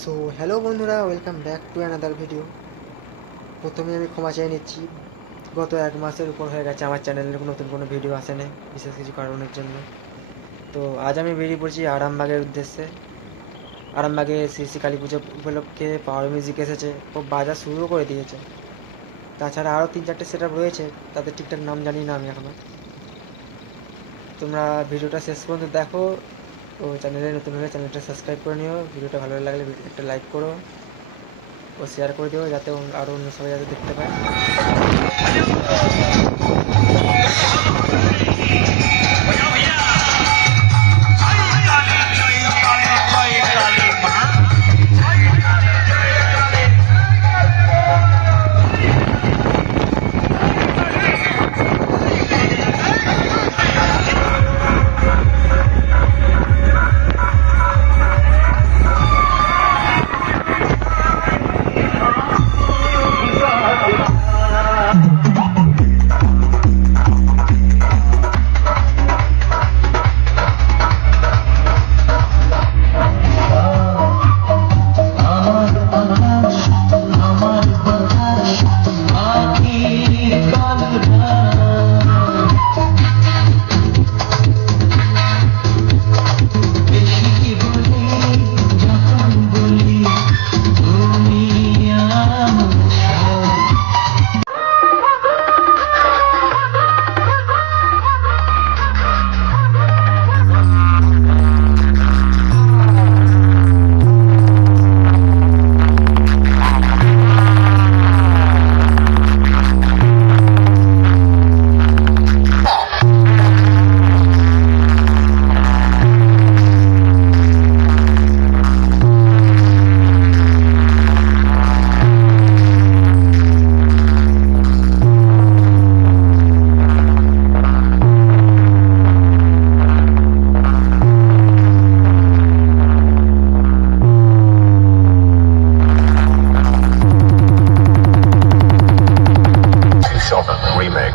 So hello বন্ধুরা, welcome back to another video. প্রথমে আমি ক্ষমা চেয়ে নিচ্ছি, গত এক মাসের উপর হয়ে গেছে আমার চ্যানেলের নতুন কোনো ভিডিও আসে না বিশেষ কিছু কারণের জন্য। তো আজ আমি বেরিয়ে পড়ছি আরামবাগের উদ্দেশ্যে। আরামবাগে শ্রী শ্রী কালী পুজো উপলক্ষে পাওয়ার মিউজিক এসেছে, ও বাজার শুরুও করে দিয়েছে। তাছাড়া আরও 3-4টে সেট আপ রয়েছে, তাদের ঠিকঠাক নাম জানি না আমি এখনও। তোমরা ভিডিওটা শেষ পর্যন্ত দেখো, ও চ্যানেলে নতুন হলে চ্যানেলটা সাবস্ক্রাইব করে নিও। ভিডিওটা ভালো লাগলে একটা লাইক করো ও শেয়ার করে দিও, যাতে আরও অন্য সবাই যাতে দেখতে পায়। Remix.